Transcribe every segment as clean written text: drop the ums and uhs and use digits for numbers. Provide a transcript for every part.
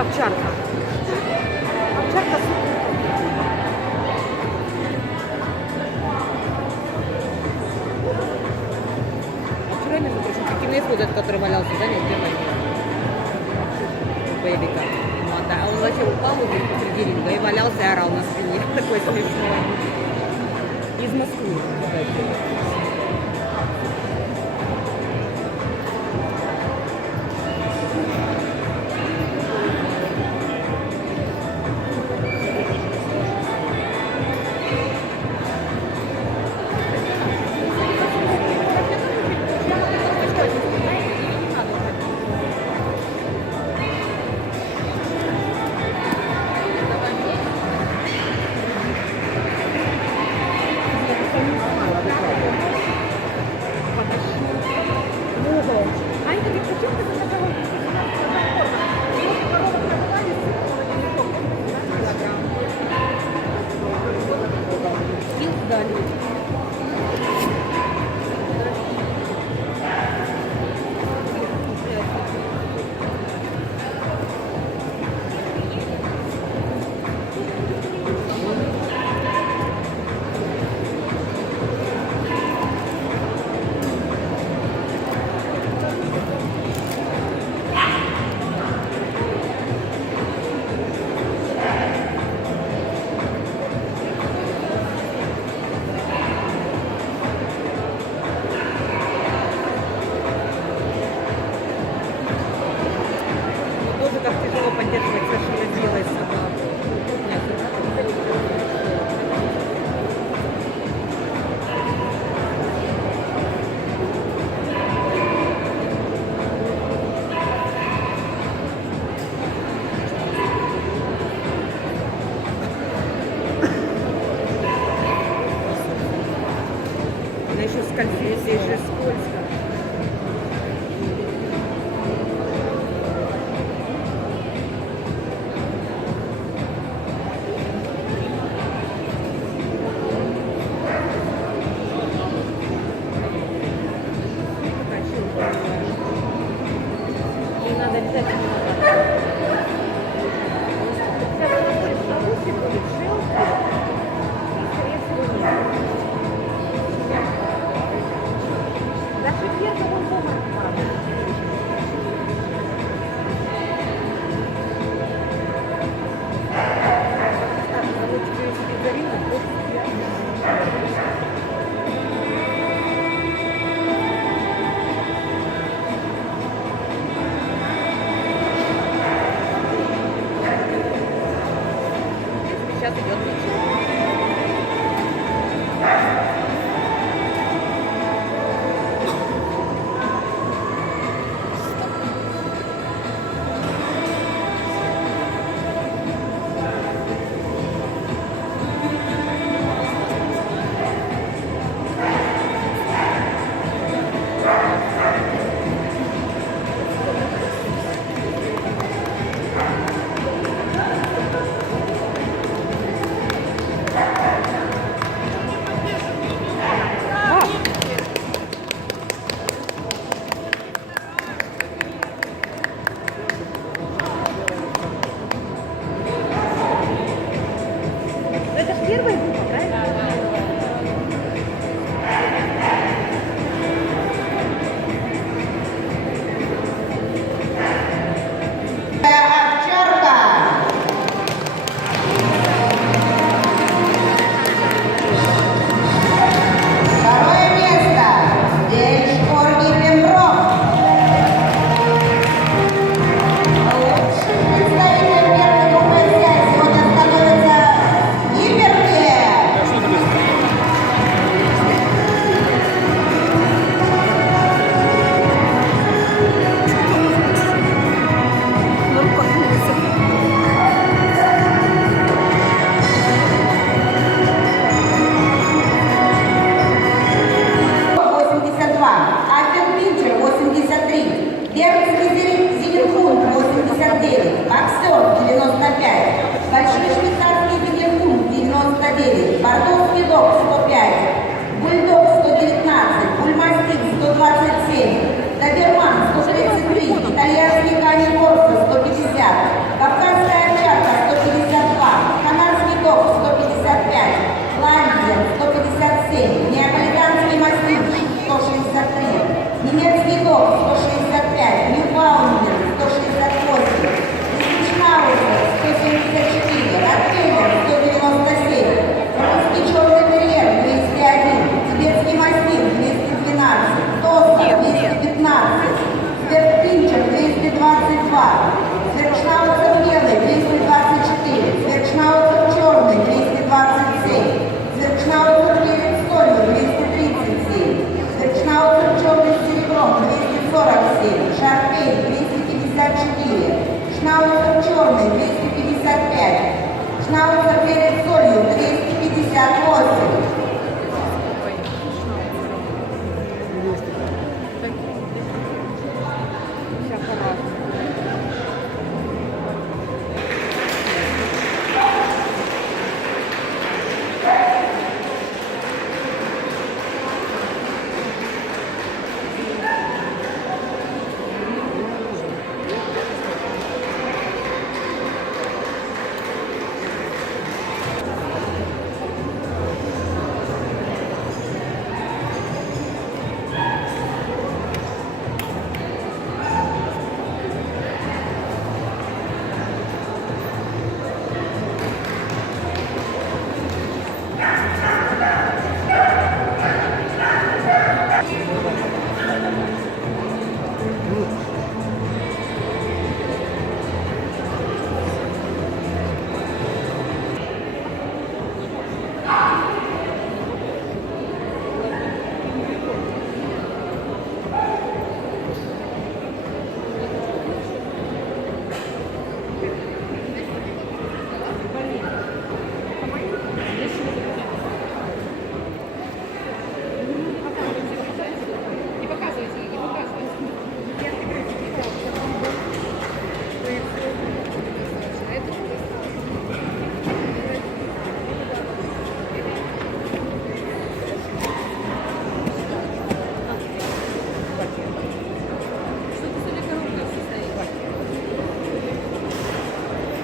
овчарка. Овчарка супер. Вчера, между прочим, кикиный этот, который валялся, да, нет, первый боевика. Вот, да. Он вообще упал вот здесь посреди ринга и валялся и орал на спине. Такой смешной. Из Москвы, кстати. Как тяжело поддерживать совершенно белой собаку. Она еще скользит, здесь же скользко. И надо обязательно даже первого дома сейчас идет ничего. Это же первая группа, правильно? Бордовский дог 105, бульдог 119, бульмастик 127, доберман 133, итальянский каникорсо 150,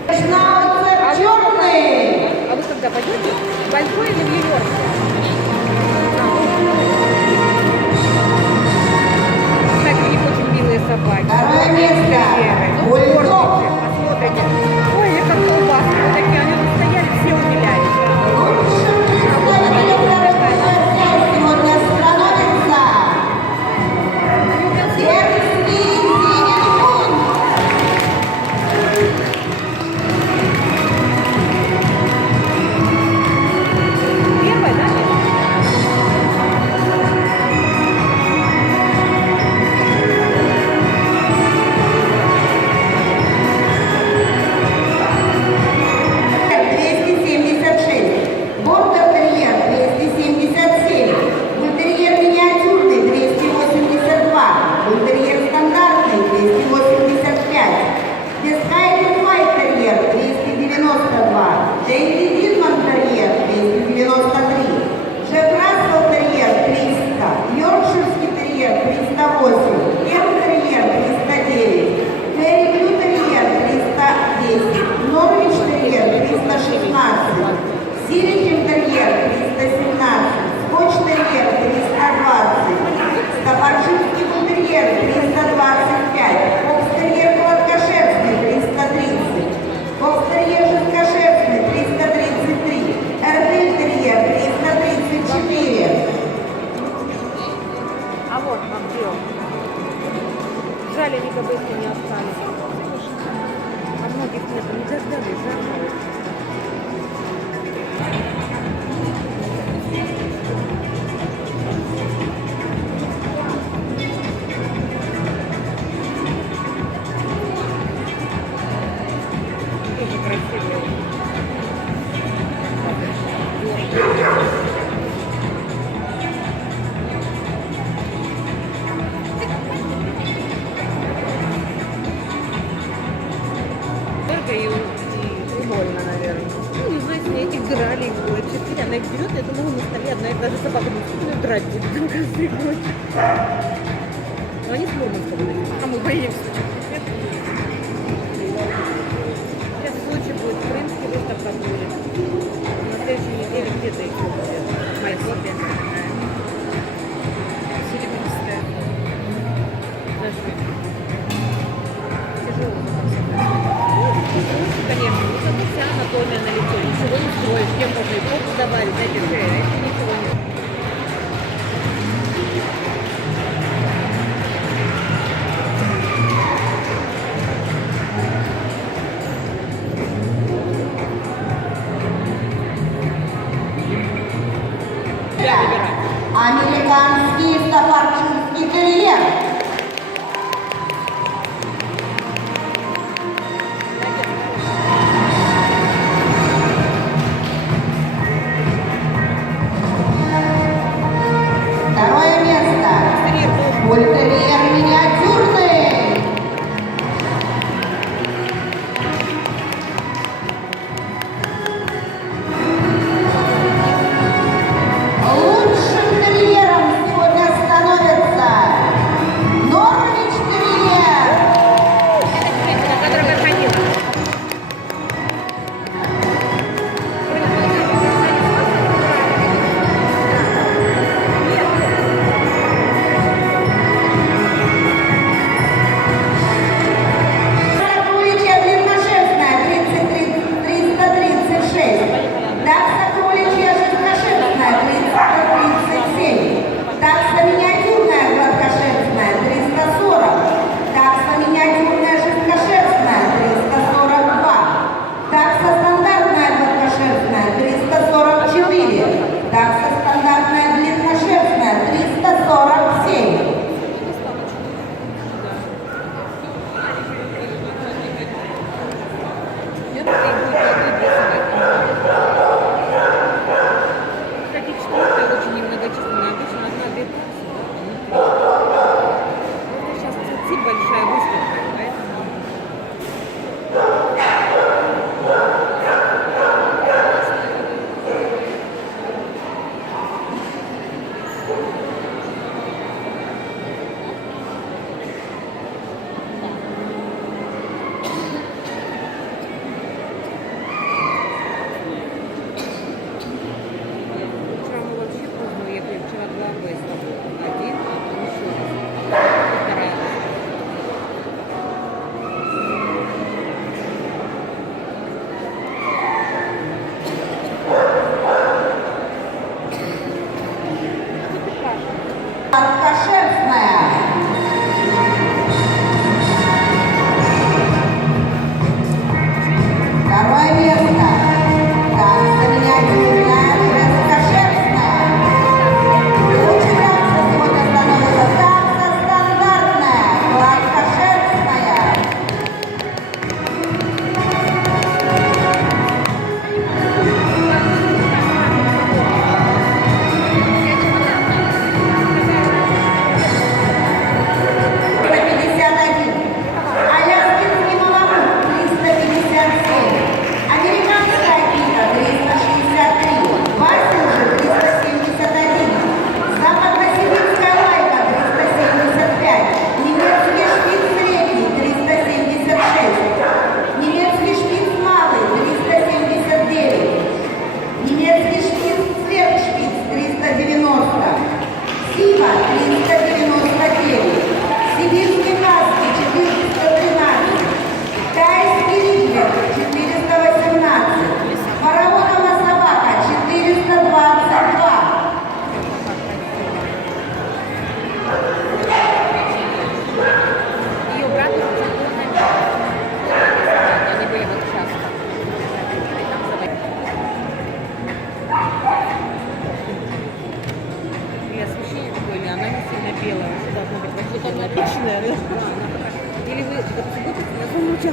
Шнауцер черный. А вы когда пойдете? В Большой или в Нью-Йорк? Кстати, у них очень милые собаки. Второе место. Ну, Бульдог. кормите, посмотрите. Ой, я как колбаски. Вот такие, они тут стояли, все умилялись. Лучшим представителем второй позиции сегодня становится Пермский Зенит-Кун. Первая, да? Бордер-терьер 277, бультерьер миниатюрный 282, бультерьер стандартный 285, Бескайдер Вайт-терьер 292, Джейки Динман-терьер 293, Джек Рассел-терьер 300, Йоркширский терьер 308, Керн-терьер 309, Ферри Блю-терьер 310, Норвич-терьер 316, Сирихем-терьер 317, Скотч-терьер 320, Стаффордширский бультерьер 325, Фокс-терьер гладкошерстный 330, Фокс-терьер жесткошерстный 333, Эрдель-терьер 334. А вот как дело. Жаль, они быстро не остались. А многих нет, не дождались, жаль. Тоже красивые. Только и больно, наверное. Ну, не знаю, если этих драли было 4, она их берет, я думаю, на столе одна и та же собака будет драть будет в конце ночи. Но они с Мурманска были. А мы поедем в Сочи. Сейчас в Сочи будет крымский выставка будет. На следующей неделе где-то еще будет. В Майкопе. Серебристая. Даже тяжело. Конечно, ну зато вся анатомия на лицо. Ничего не строишь. Кем можно и попу добавить, знаете, шея. Это ничего не.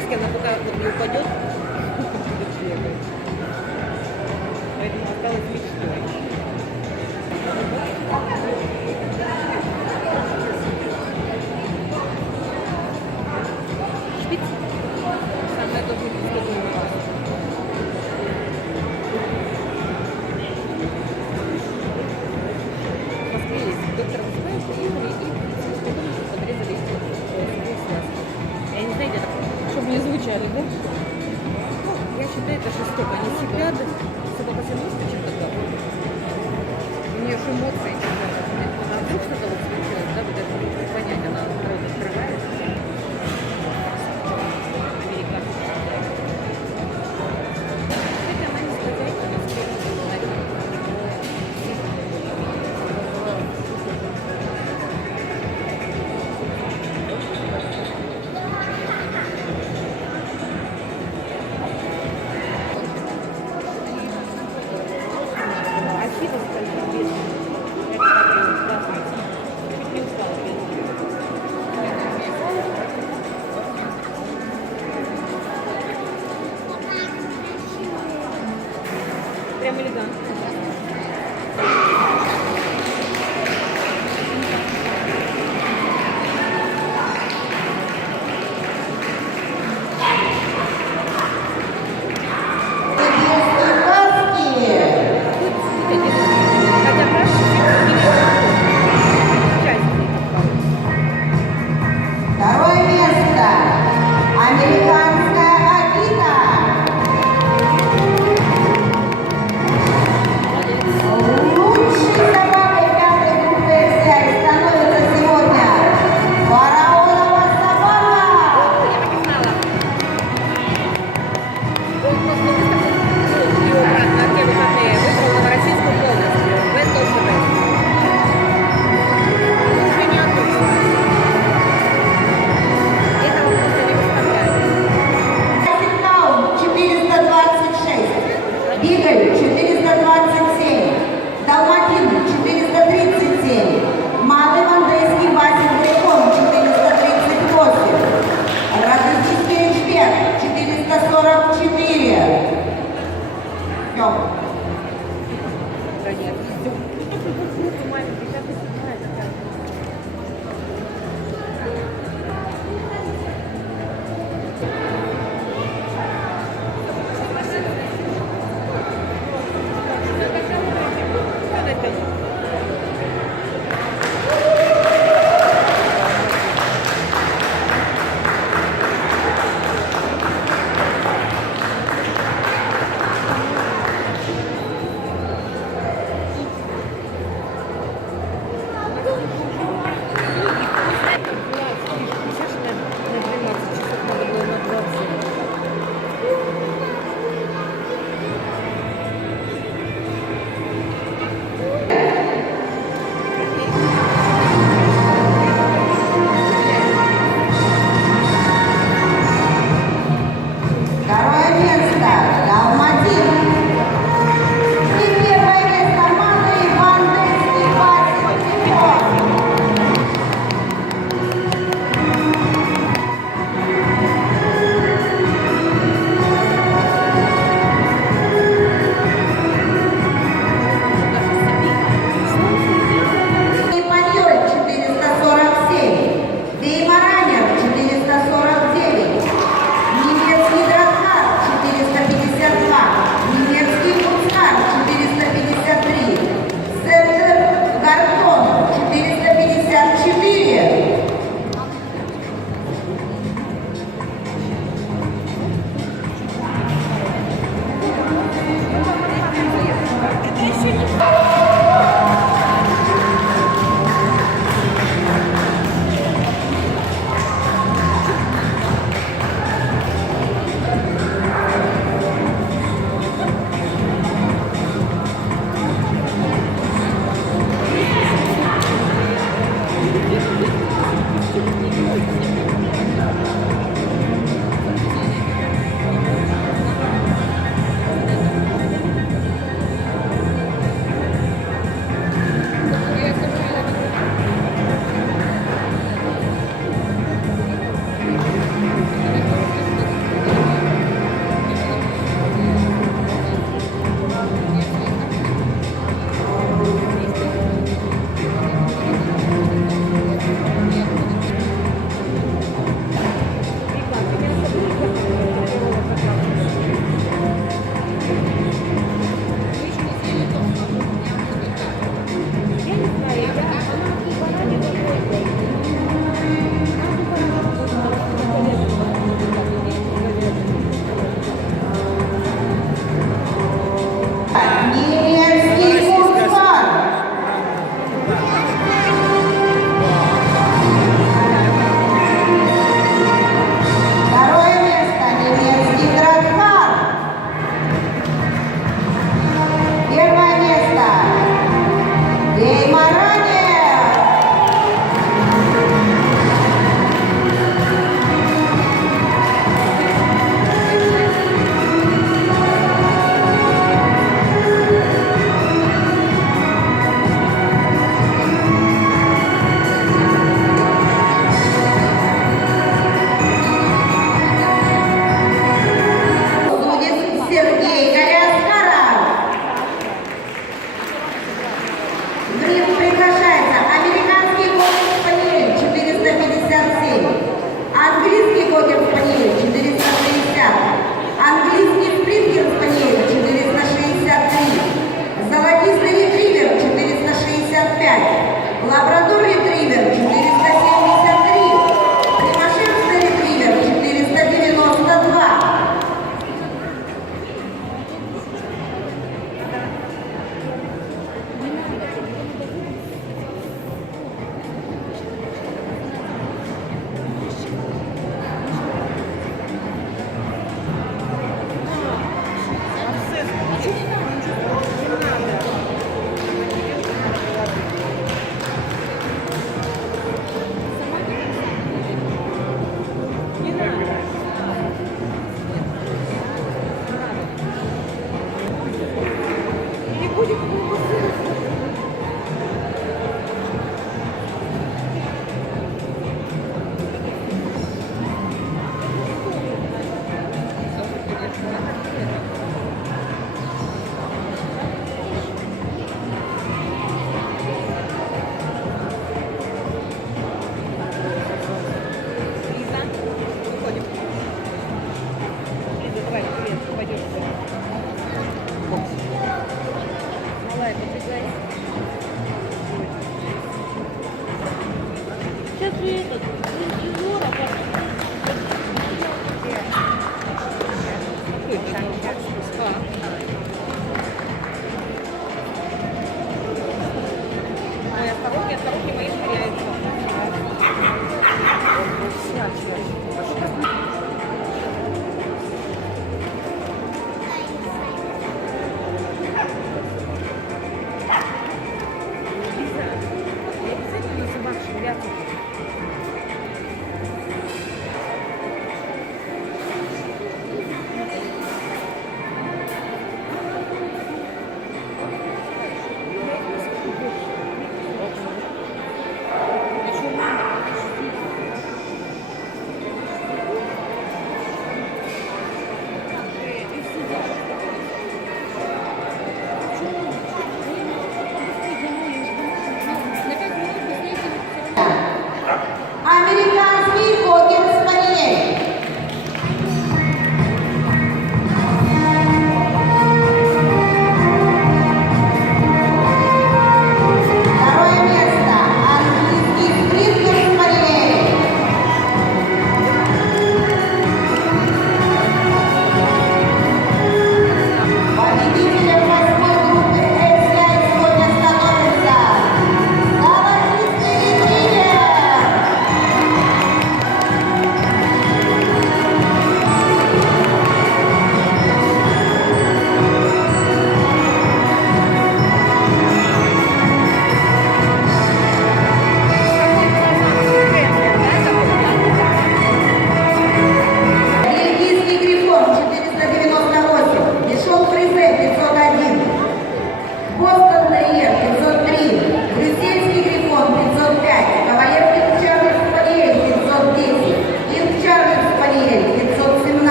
Московский, она пока вот не упадет, будет бегать. Поэтому осталось мечтой. Шпиц. Самое то, что в Москве есть доктор Москвы, приехали и подрезали связки. Я не знаю, где это, чтобы не звучали, да? Ну, я считаю, это жестоко. Они сидят, собака синушка чем-то такое. У нее же эмоции чего-то. А вдруг что-то вот случилось, да, вот это не понять, она рот открывает. Американцы. Хотя она не сказать, она прям элегантно. Хотя хорошо, Второе место. Американская Акита. Лучшей собакой пятой группы XL становится сегодня фараонова собака. я так и знала. Он просто выставил и обратно от тех выходные выбрал Новороссийску полностью. Best of the best. Уже не оттуда. Этого просто не выставляют. Сигнал 426. Бигль 427. Далматин 437. Малый Вандейский Басик Грейкон 438. Радостический Ричбек 444. Всё. Да нет. Маленький, сейчас и снимает такая.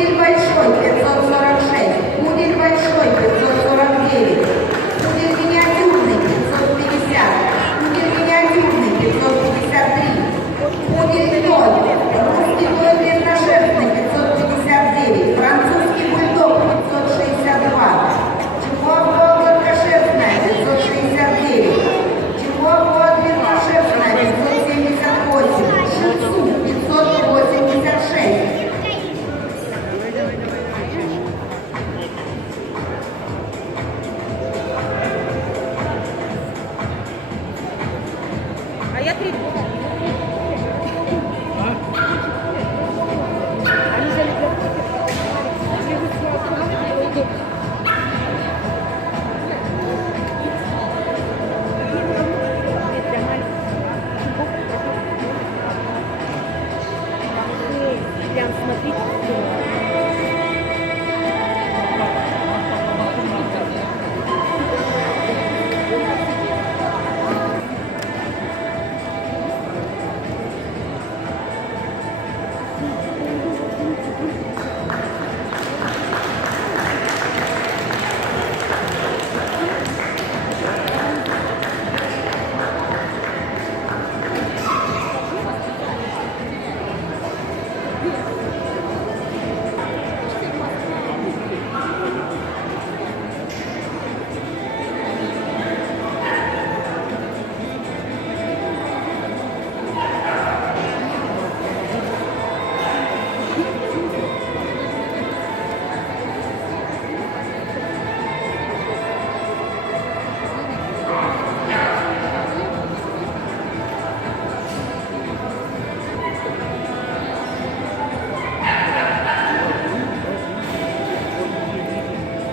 Пудель большой 546, пудель большой 549, пудель миниатюрный 550, пудель миниатюрный 553, пудель той, русский той длинношерстный 559, французский бульдог 562, чихуахуа гладкошерстная 569, чихуахуа длинношерстная 578, шицу 586. А я 3. Они залетят. Прям смотрите.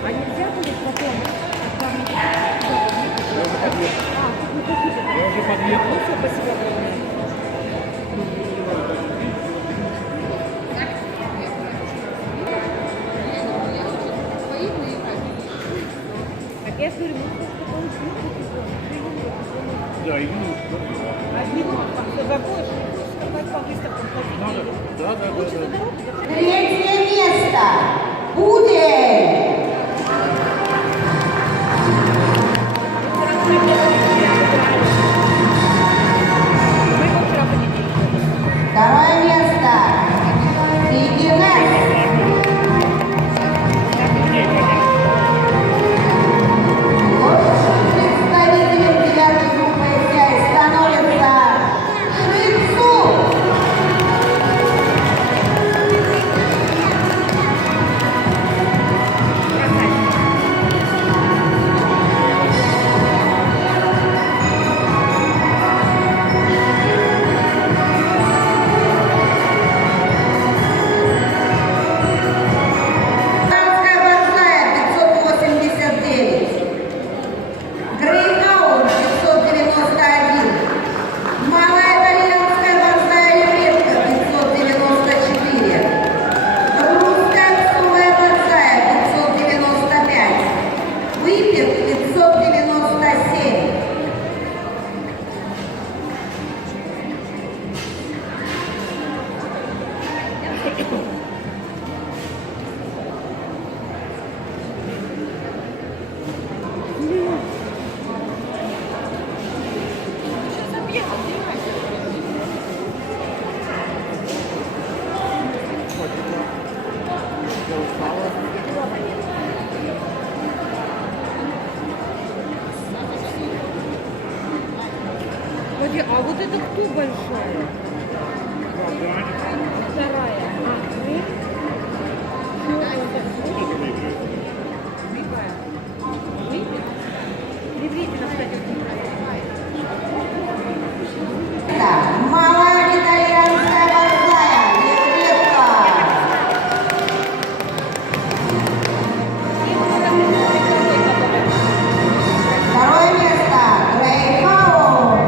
А нельзя будет потом? Я уже подъехал. Все, спасибо огромное. Так я же говорю, Да, иду. все забудешь, сказать по выставкам Надо. ходить. Да. Лучше на дорогу, да? Третье место. Пудель. Второе место. Пекинес. Лучшим представителем 9-й группы СЯИ становится Шицу. Казанская борзая 589, Грейхаун 591, Малая итальянская борзая лебедка 594, Русская псовая борзая 595, Выпек 597. Подожди, а вот это кто большая? Вторая. А, вы? Какая? Вы? Медведина, кстати, Малая итальянская борзая лебедка. Второе место. Грейхаун.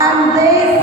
Андрей